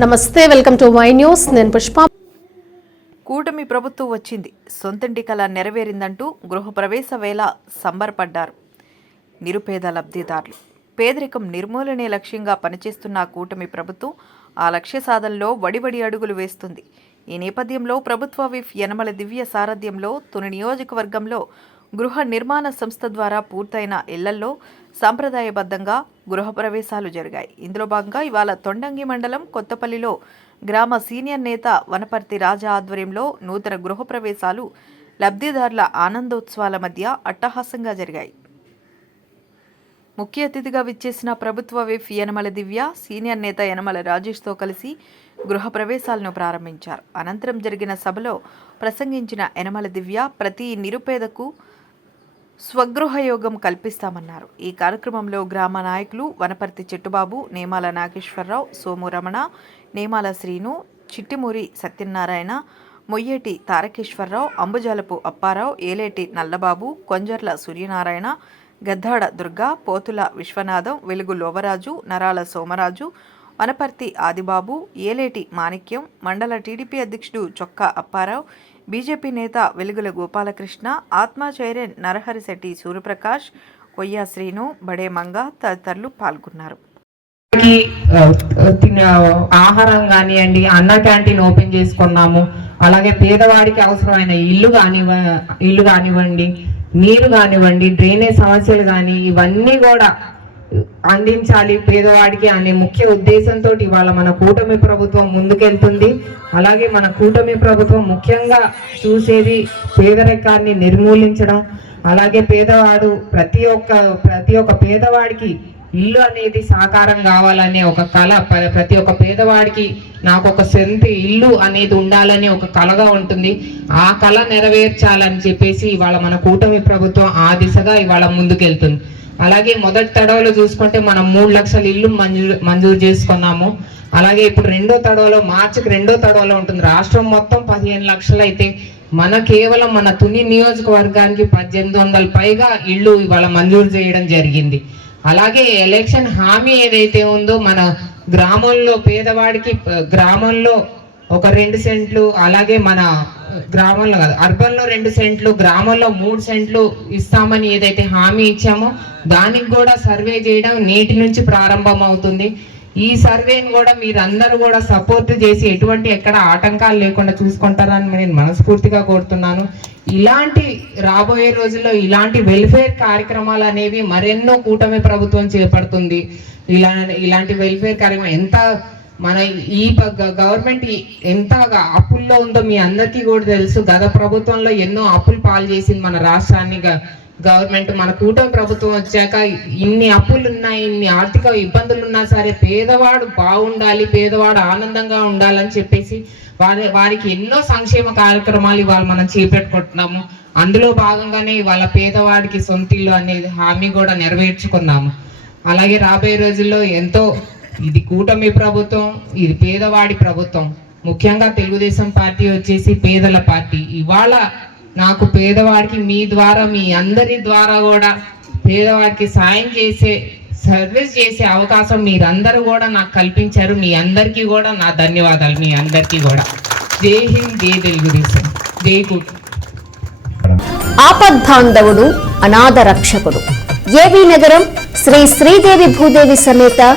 నమస్తే welcome to Y news. నేను పుష్ప. కూటమి ప్రభుత్వం వచ్చింది. సొంతింటి కళ నెరవేరిందంటూ గృహప్రవేశ వేళ సంబరపడ్డారు నిరుపేద లబ్ధిదారులు. పేదరికం నిర్మూలనే లక్ష్యంగా పనిచేస్తున్న కూటమి ప్రభుత్వం ఆ లక్ష్య సాధనలో వడివడి అడుగులు వేస్తుంది. ఈ నేపథ్యంలో ప్రభుత్వ విఫ్ యనమల దివ్య సారథ్యంలో తుని నియోజకవర్గంలో గృహ నిర్మాణ సంస్థ ద్వారా పూర్తయిన ఇళ్ళల్లో సాంప్రదాయబద్ధంగా గృహప్రవేశాలు జరిగాయి. ఇందులో భాగంగా ఇవాళ తొండంగి మండలం కొత్తపల్లిలో గ్రామ సీనియర్ నేత వనపర్తి రాజా ఆధ్వర్యంలో నూతన గృహప్రవేశాలు లబ్ధిదారుల ఆనందోత్సవాల మధ్య అట్టహాసంగా జరిగాయి. ముఖ్య అతిథిగా విచ్చేసిన ప్రభుత్వ విఫ్ యనమల దివ్య సీనియర్ నేత యనమల రాజేష్తో కలిసి గృహ ప్రవేశాలను ప్రారంభించారు. అనంతరం జరిగిన సభలో ప్రసంగించిన యనమల దివ్య ప్రతి నిరుపేదకు స్వగృహయోగం కల్పిస్తామన్నారు. ఈ కార్యక్రమంలో గ్రామ నాయకులు వనపర్తి చెట్టుబాబు నేమాల నాగేశ్వరరావు సోము రమణ నేమాల శ్రీను చిట్టిమూరి సత్యనారాయణ మొయ్యేటి తారకేశ్వరరావు అంబుజాలపు అప్పారావు ఏలేటి నల్లబాబు కొంజర్ల సూర్యనారాయణ గద్దాడ దుర్గా పోతుల విశ్వనాథం వెలుగు లోవరాజు నరాల సోమరాజు వనపర్తి ఆదిబాబు ఏలేటి మాణిక్యం మండల టీడీపీ అధ్యక్షుడు చొక్కా అప్పారావు బీజేపీ నేత వెలుగుల గోపాలకృష్ణ ఆత్మ చైరన్ నరహరిశెట్టి సూర్యప్రకాష్ కొయ్య శ్రీను బడే మంగ తదితరులు పాల్గొన్నారు. ఆహారం కానివ్వండి అన్న క్యాంటీన్ ఓపెన్ చేసుకున్నాము. అలాగే పేదవాడికి అవసరమైన ఇల్లు కానివ్వ ఇల్లు కానివ్వండి నీరు కానివ్వండి డ్రైనేజ్ సమస్యలు కానీ ఇవన్నీ కూడా అందించాలి పేదవాడికి అనే ముఖ్య ఉద్దేశంతో ఇవాళ మన కూటమి ప్రభుత్వం ముందుకెళ్తుంది. అలాగే మన కూటమి ప్రభుత్వం ముఖ్యంగా చూసేది పేదరికాన్ని నిర్మూలించడం అలాగే పేదవాడు ప్రతి ఒక్క ప్రతి ఒక్క పేదవాడికి ఇల్లు అనేది సాకారం కావాలనే ఒక కళ ప్రతి ఒక్క పేదవాడికి నాకు ఒక సొంత ఇల్లు అనేది ఉండాలని ఒక కళగా ఉంటుంది. ఆ కళ నెరవేర్చాలని చెప్పేసి ఇవాళ మన కూటమి ప్రభుత్వం ఆ దిశగా ఇవాళ ముందుకెళ్తుంది. అలాగే మొదటి తడవలో చూసుకుంటే మనం మూడు లక్షల ఇల్లు మంజూరు మంజూరు చేసుకున్నాము. అలాగే ఇప్పుడు రెండో తడవలో మార్చికి రెండో తడవలో ఉంటుంది. రాష్ట్రం మొత్తం పదిహేను లక్షలు అయితే మన కేవలం మన తుని నియోజకవర్గానికి పద్దెనిమిది వందల పైగా ఇళ్ళు ఇవాళ మంజూరు చేయడం జరిగింది. అలాగే ఎలక్షన్ హామీ ఏదైతే ఉందో మన గ్రామంలో పేదవాడికి గ్రామంలో ఒక రెండు సెంట్లు అలాగే మన గ్రామంలో కాదు. అర్బన్లో రెండు సెంట్లు గ్రామంలో మూడు సెంట్లు ఇస్తామని ఏదైతే హామీ ఇచ్చామో దానికి కూడా సర్వే చేయడం నేటి నుంచి ప్రారంభం అవుతుంది ఈ సర్వేని కూడా మీరందరూ కూడా సపోర్ట్ చేసి ఎటువంటి ఎక్కడ ఆటంకాలు లేకుండా చూసుకుంటారని నేను మనస్ఫూర్తిగా కోరుతున్నాను. ఇలాంటి రాబోయే రోజుల్లో ఇలాంటి వెల్ఫేర్ కార్యక్రమాలు అనేవి మరెన్నో కూటమి ప్రభుత్వం చేపడుతుంది. ఇలా ఇలాంటి వెల్ఫేర్ కార్యక్రమం ఎంత మన ఈ గవర్నమెంట్ ఎంత అప్పుల్లో ఉందో మీ అందరికీ కూడా తెలుసు. గత ప్రభుత్వంలో ఎన్నో అప్పులు పాలు చేసింది మన రాష్ట్రాన్ని గవర్నమెంట్. మన కూటమి ప్రభుత్వం వచ్చాక ఇన్ని అప్పులు ఉన్నాయి ఇన్ని ఆర్థిక ఇబ్బందులు ఉన్నా సరే పేదవాడు బాగుండాలి పేదవాడు ఆనందంగా ఉండాలని చెప్పేసి వారి వారికి ఎన్నో సంక్షేమ కార్యక్రమాలు ఇవాళ మనం చేపెట్టుకుంటున్నాము. అందులో భాగంగానే ఇవాళ పేదవాడికి సొంతిల్లు అనేది హామీ కూడా నెరవేర్చుకున్నాము. అలాగే రాబోయే రోజుల్లో ఎంతో ఇది కూటమి ప్రభుత్వం ఇది పేదవాడి ప్రభుత్వం. ముఖ్యంగా తెలుగుదేశం పార్టీ వచ్చేసి పేదల పార్టీ. ఇవాళ నాకు పేదవాడికి మీ ద్వారా మీ అందరి ద్వారా కూడా పేదవాడికి సాయం చేసే సర్వీస్ చేసే అవకాశం మీరందరూ కూడా నాకు కల్పించారు. మీ అందరికీ కూడా నా ధన్యవాదాలు. మీ అందరికీ కూడా. జై హింద్ జై తెలుగుదేశం. జై కూటమి. ఆపద్బాంధవుడు అనాథ రక్షకుడు. ఏవి నగరం శ్రీ శ్రీదేవి భూదేవి సమేత